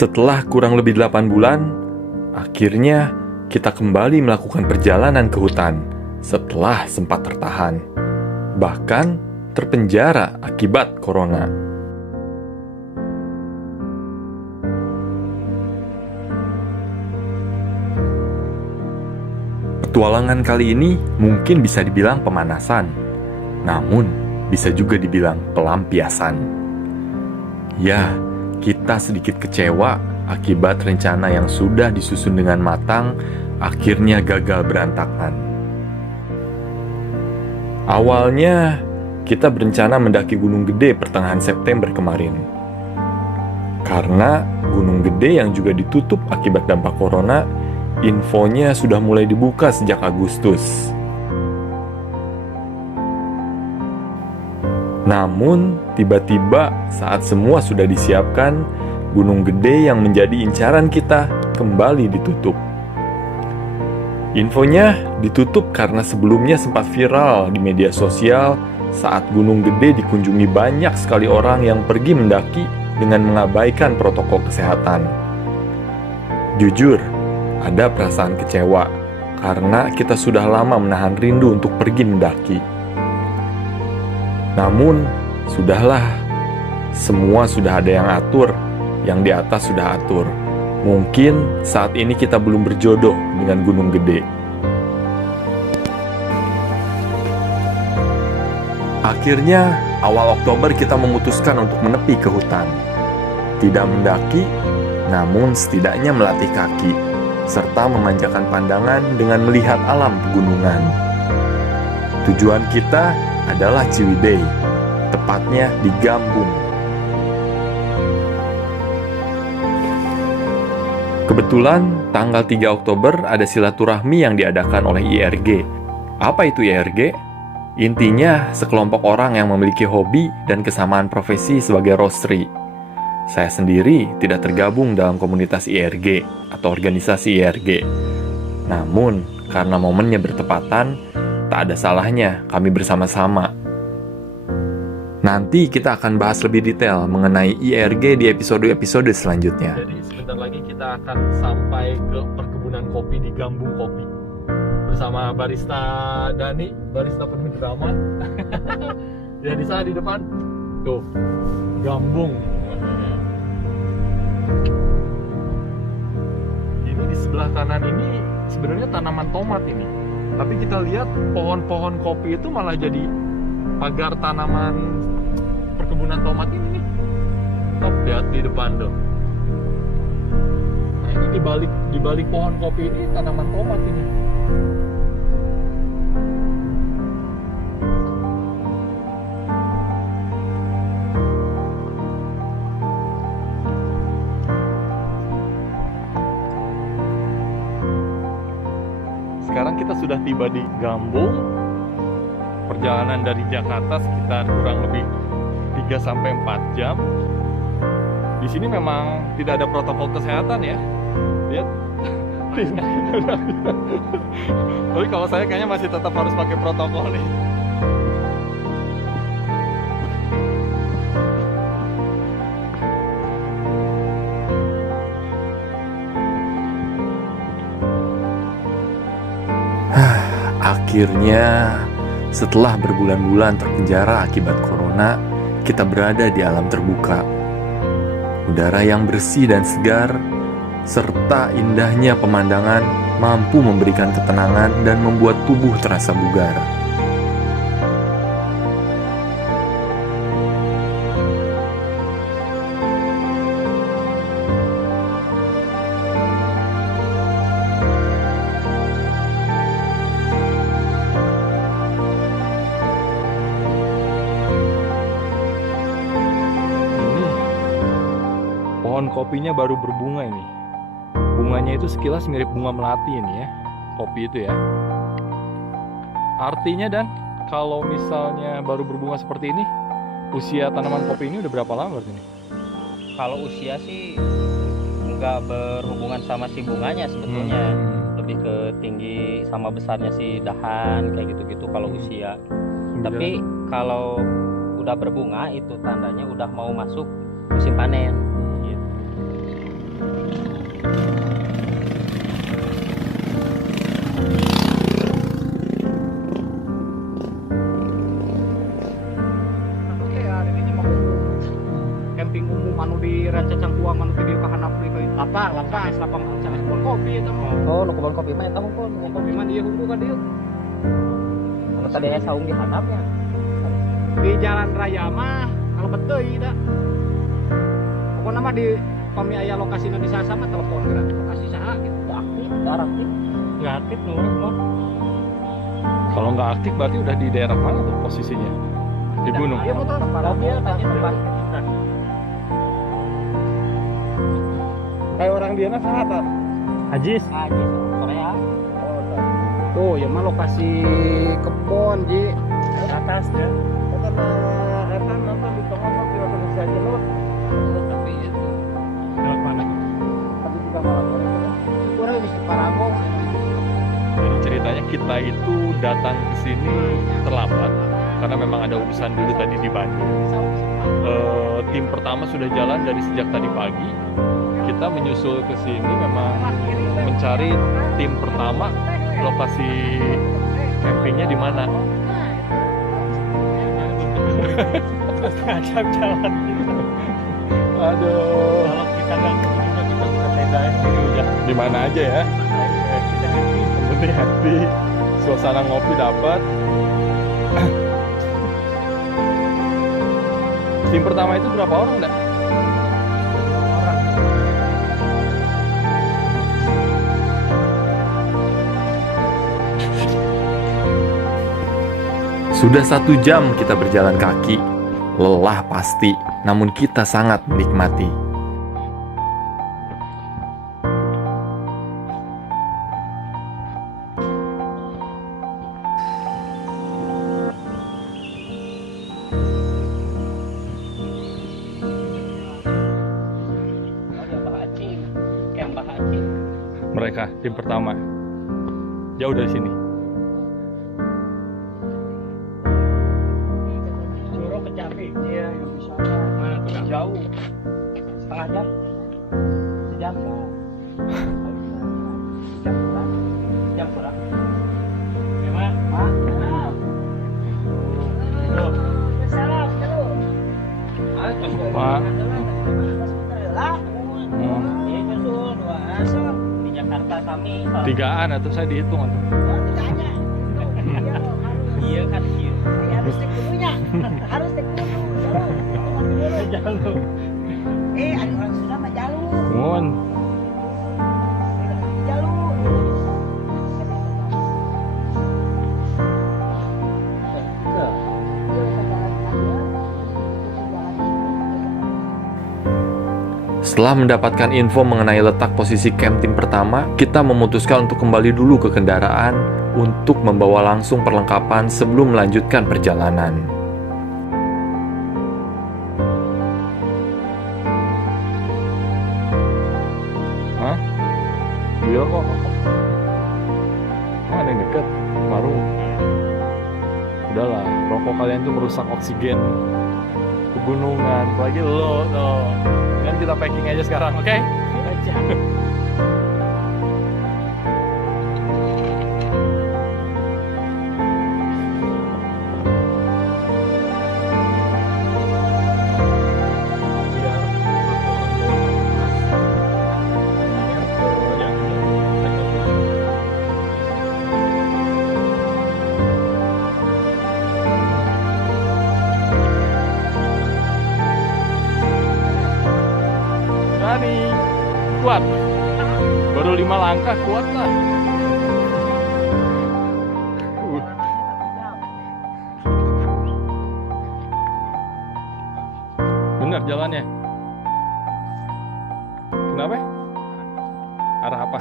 Setelah kurang lebih 8 bulan, akhirnya kita kembali melakukan perjalanan ke hutan setelah sempat tertahan, bahkan terpenjara akibat corona. Petualangan kali ini mungkin bisa dibilang pemanasan, namun bisa juga dibilang pelampiasan. Ya, kita sedikit kecewa akibat rencana yang sudah disusun dengan matang akhirnya gagal berantakan. Awalnya, kita berencana mendaki Gunung Gede pertengahan September kemarin. Karena Gunung Gede yang juga ditutup akibat dampak corona, infonya sudah mulai dibuka sejak Agustus. Namun, tiba-tiba saat semua sudah disiapkan, Gunung Gede yang menjadi incaran kita kembali ditutup. Infonya ditutup karena sebelumnya sempat viral di media sosial saat Gunung Gede dikunjungi banyak sekali orang yang pergi mendaki dengan mengabaikan protokol kesehatan. Jujur, ada perasaan kecewa karena kita sudah lama menahan rindu untuk pergi mendaki. Namun, sudahlah, semua sudah ada yang atur, yang di atas sudah atur. Mungkin saat ini kita belum berjodoh dengan Gunung Gede. Akhirnya, awal Oktober kita memutuskan untuk menepi ke hutan. Tidak mendaki, namun setidaknya melatih kaki, serta memanjakan pandangan dengan melihat alam pegunungan. Tujuan kita adalah Ciwidey, tepatnya di Gambung. Kebetulan tanggal 3 Oktober ada silaturahmi yang diadakan oleh IRG. Apa itu IRG? Intinya sekelompok orang yang memiliki hobi dan kesamaan profesi sebagai rostri. Saya sendiri tidak tergabung dalam komunitas IRG atau organisasi IRG. Namun, karena momennya bertepatan, tak ada salahnya kami bersama-sama. Nanti kita akan bahas lebih detail mengenai IRG di episode-episode selanjutnya. Jadi sebentar lagi kita akan sampai ke perkebunan kopi di Gambung Kopi bersama barista Dani, barista penuh drama. Ya di sana di depan tuh Gambung. Ini di sebelah kanan ini sebenarnya tanaman tomat ini. Tapi kita lihat pohon-pohon kopi itu malah jadi pagar tanaman perkebunan tomat ini nih. Lihat di depan tuh. Nah ini di balik pohon kopi ini tanaman tomat ini. Sekarang kita sudah tiba di Gambung. Perjalanan dari Jakarta sekitar kurang lebih 3-4 jam. Di sini memang tidak ada protokol kesehatan ya. Lihat. Tapi kalau saya kayaknya masih tetap harus pakai protokol nih. Akhirnya, setelah berbulan-bulan terpenjara akibat corona, kita berada di alam terbuka. Udara yang bersih dan segar, serta indahnya pemandangan mampu memberikan ketenangan dan membuat tubuh terasa bugar. Pohon kopinya baru berbunga ini. Bunganya itu sekilas mirip bunga melati ini ya. Kopi itu ya. Artinya Dan, kalau misalnya baru berbunga seperti ini, usia tanaman kopi ini udah berapa lama berarti ini? Kalau usia sih nggak berhubungan sama si bunganya sebetulnya. Lebih ke tinggi sama besarnya si dahan kayak gitu-gitu kalau usia. Tapi kalau udah berbunga itu tandanya udah mau masuk musim panen. Camping umum anu di Ranca Cangkuang anu di kahanap di lapang sanes buang kopi eta mah. Oh, nu kebon kopi mah eta hungkul. Buang kopi mah dieu hungkul ka dieu. Anu tadi aya saung di handapnya. Di jalan raya mah kalebet deui da. Pokona mah di pami aya lokasina di sasa mah telepon geura lokasi saha gitu. Aktif, darah aktif. Enggak aktif nu urang mah. Kalau nggak aktif berarti udah di daerah mana tuh posisinya? Di gunung. Ieu motor Mobil tadi tempat. Kayak orang dia nah saha tah? Ajis. Aja Korea. Tuh, ya mah lokasi kebon ji. Atas ya. Karena eta nonton di tengah mah kira Indonesia aja loh. Tapi itu Lewat mana? Tapi juga malah boleh. Kurang bisa Parangong. Jadi ceritanya kita itu datang ke sini terlambat karena memang ada urusan dulu tadi di Bandung. Tim pertama sudah jalan dari sejak tadi pagi. Kita menyusul ke sini memang mencari tim pertama lokasi campingnya di mana. Ngajak jalan. Aduh, Kalau kita nggak ketemu kita buka tenda sendiri udah. di mana aja ya? Kita happy. Penting happy, suasana ngopi dapat. Tim pertama itu berapa orang, Dak? Sudah 1 jam kita berjalan kaki. Lelah pasti, namun kita sangat menikmati. Mereka tim pertama. Jauh dari sini. Suruh ke Capi. Iya, yang bisa. Mana tuh Kang? jauh. Setengah jam. Sejam. Jam kurang. Jam kurang. Gimana? Mak. Pak. Iya nyusul 2 di Jakarta kami. 3-an atau saya dihitung atau? Iya kan iya. Harus cek dulunya, harus cek dulu. Jalur. Ada orang Sunda mah jalur, Mohon. jalur. Setelah mendapatkan info mengenai letak posisi camp tim pertama, kita memutuskan untuk kembali dulu ke kendaraan untuk membawa langsung perlengkapan sebelum melanjutkan perjalanan. Hah? Iya kok. Oh, ada yang deket. Warung. Udahlah, rokok kalian tuh merusak oksigen pegunungan. Apalagi lo, tuh. Kan kita packing aja sekarang, oke? Rani, kuat. Baru 5 langkah, kuat lah. Bener jalannya. Kenapa? Arah apa?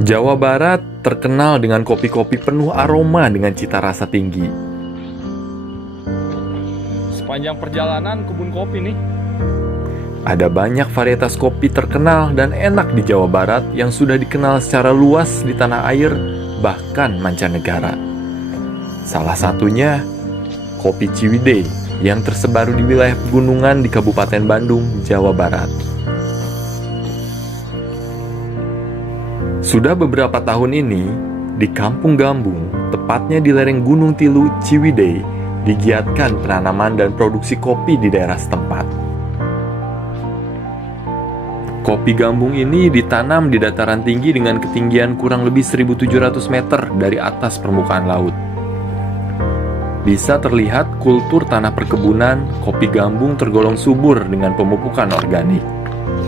Jawa Barat terkenal dengan kopi-kopi penuh aroma dengan cita rasa tinggi. Sepanjang perjalanan kebun kopi nih. Ada banyak varietas kopi terkenal dan enak di Jawa Barat yang sudah dikenal secara luas di tanah air, bahkan mancanegara. Salah satunya, kopi Ciwidey yang tersebar di wilayah pegunungan di Kabupaten Bandung, Jawa Barat. Sudah beberapa tahun ini, di Kampung Gambung, tepatnya di lereng Gunung Tilu, Ciwidey, digiatkan penanaman dan produksi kopi di daerah setempat. Kopi Gambung ini ditanam di dataran tinggi dengan ketinggian kurang lebih 1.700 meter dari atas permukaan laut. Bisa terlihat kultur tanah perkebunan, kopi Gambung tergolong subur dengan pemupukan organik.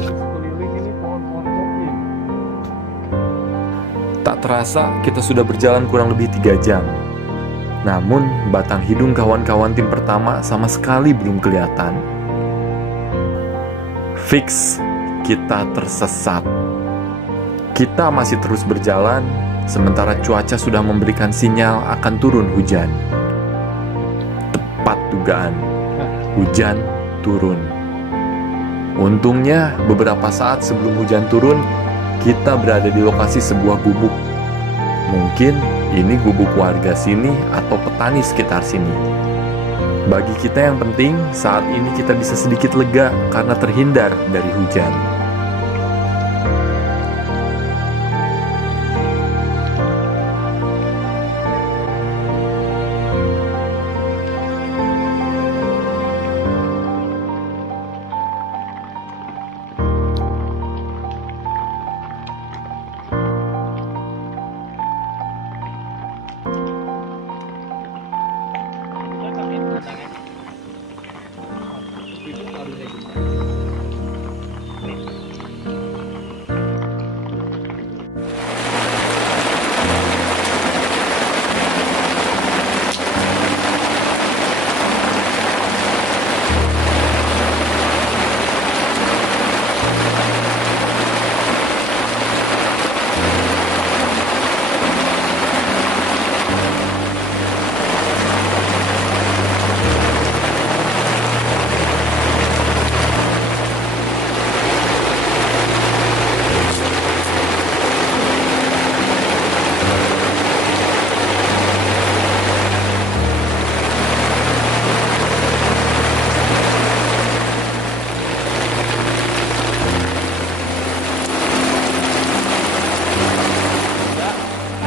Sekeliling ini pohon-pohon kopi. Tak terasa kita sudah berjalan kurang lebih 3 jam. Namun, batang hidung kawan-kawan tim pertama sama sekali belum kelihatan. Fix, kita tersesat. Kita masih terus berjalan, sementara cuaca sudah memberikan sinyal akan turun hujan. Tepat dugaan, hujan turun. Untungnya, beberapa saat sebelum hujan turun, kita berada di lokasi sebuah gubuk. Mungkin ini gubuk warga sini atau petani sekitar sini. Bagi kita yang penting, saat ini kita bisa sedikit lega karena terhindar dari hujan.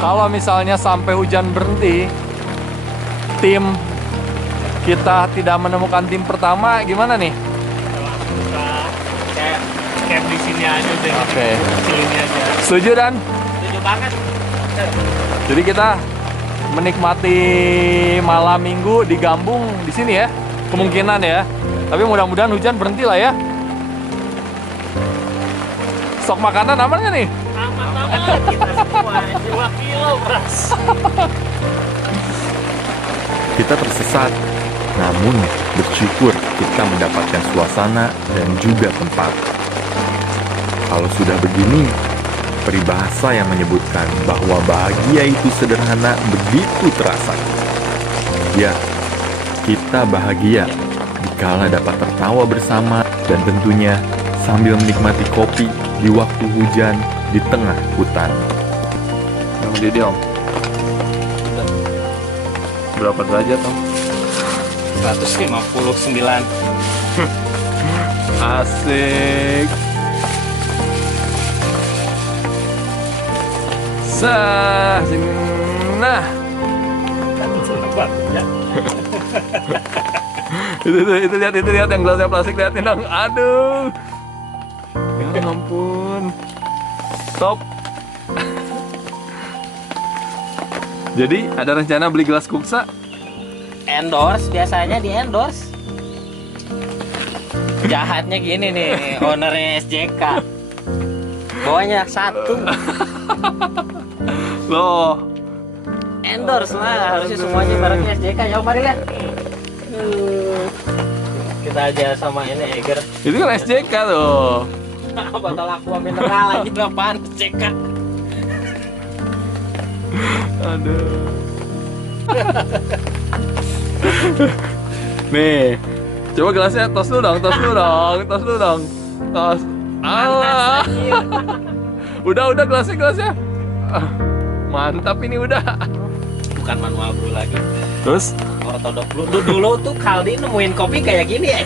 Kalau misalnya sampai hujan berhenti, tim kita tidak menemukan tim pertama, gimana nih? Kayak camp di sini aja deh. Oke. Sini aja. Setuju Dan? Setuju banget. Jadi kita menikmati malam minggu di Gambung di sini ya, kemungkinan ya. Tapi mudah-mudahan hujan berhenti lah ya. Stok makanan aman nggak nih? Aman-aman kita semua 2 kilo beras. Kita tersesat, namun bersyukur kita mendapatkan suasana dan juga tempat. Kalau sudah begini, peribahasa yang menyebutkan bahwa bahagia itu sederhana begitu terasa. Ya, kita bahagia dikala dapat tertawa bersama dan tentunya sambil menikmati kopi di waktu hujan di tengah hutan. Yang Dede Om. Berapa derajat Om? 159. Asik. Sah, sini. Nah. itu lihat yang gelasnya plastik, lihatin dong. Aduh. Ya ampun. Top. Jadi ada rencana beli gelas Kuksa? Endorse, biasanya di endorse. Jahatnya gini nih, ownernya SJK. Bawanya 1. Loh, Endorse lah, harusnya semuanya barangnya SJK. Ya mari lihat. Kita aja sama ini Eger. itu kan SJK tuh. Botol aqua mineral lagi apaan SJK. Aduh. Nih, Coba gelasnya, tos dulu dong, tos dulu dong, tos dulu dong. Tos. Allah. Udah gelasnya. Ah, mantap ini udah. Bukan manual brew lagi. Terus Ortodok brew. Dulu tuh Kaldi nemuin kopi kayak gini ya.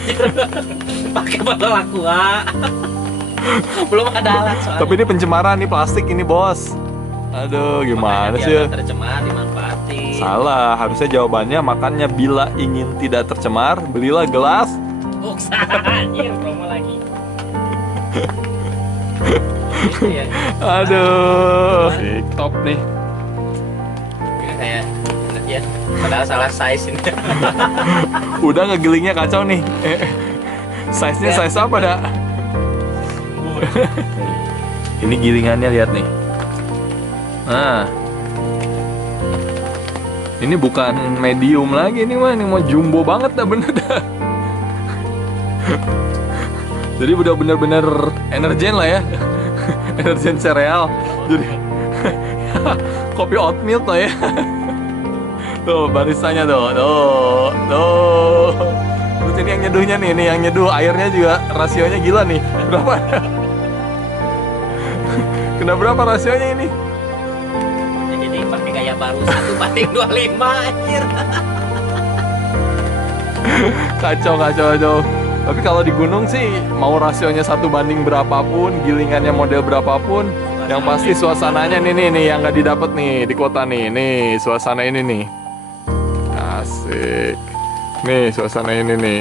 Pakai botol aqua. Belum ada alat soalnya. tapi ini pencemaran nih plastik ini, Bos. Aduh, gimana Makanya sih? biar nggak tercemar dimanfaatin. Salah, harusnya jawabannya makanya bila ingin tidak tercemar, belilah gelas. Buksa, anjir, promo lagi. Gitu ya. Aduh, top nih. Ini kayak enak ya. Padahal salah size ini. Udah ngegilingnya kacau nih. Size-nya size apa, dak? Ini gilingannya lihat nih. Nah, ini bukan medium lagi nih mah, ini mau jumbo banget dah bener dah. Jadi udah bener-bener energen lah ya, energen sereal. Jadi kopi oatmeal tuh ya. Tuh baristanya tuh. Terus ini yang nyeduhnya nih, ini yang nyeduh airnya juga rasionya gila nih. Berapa? Kena berapa rasionya ini? Jadi pakai gaya baru 1/25 anjir. Kacau. Tapi kalau di gunung sih mau rasionya 1 banding berapapun, gilingannya model berapapun, yang pasti suasananya nih yang nggak didapat nih di kota nih suasana ini nih. Asik. Nih suasana ini nih.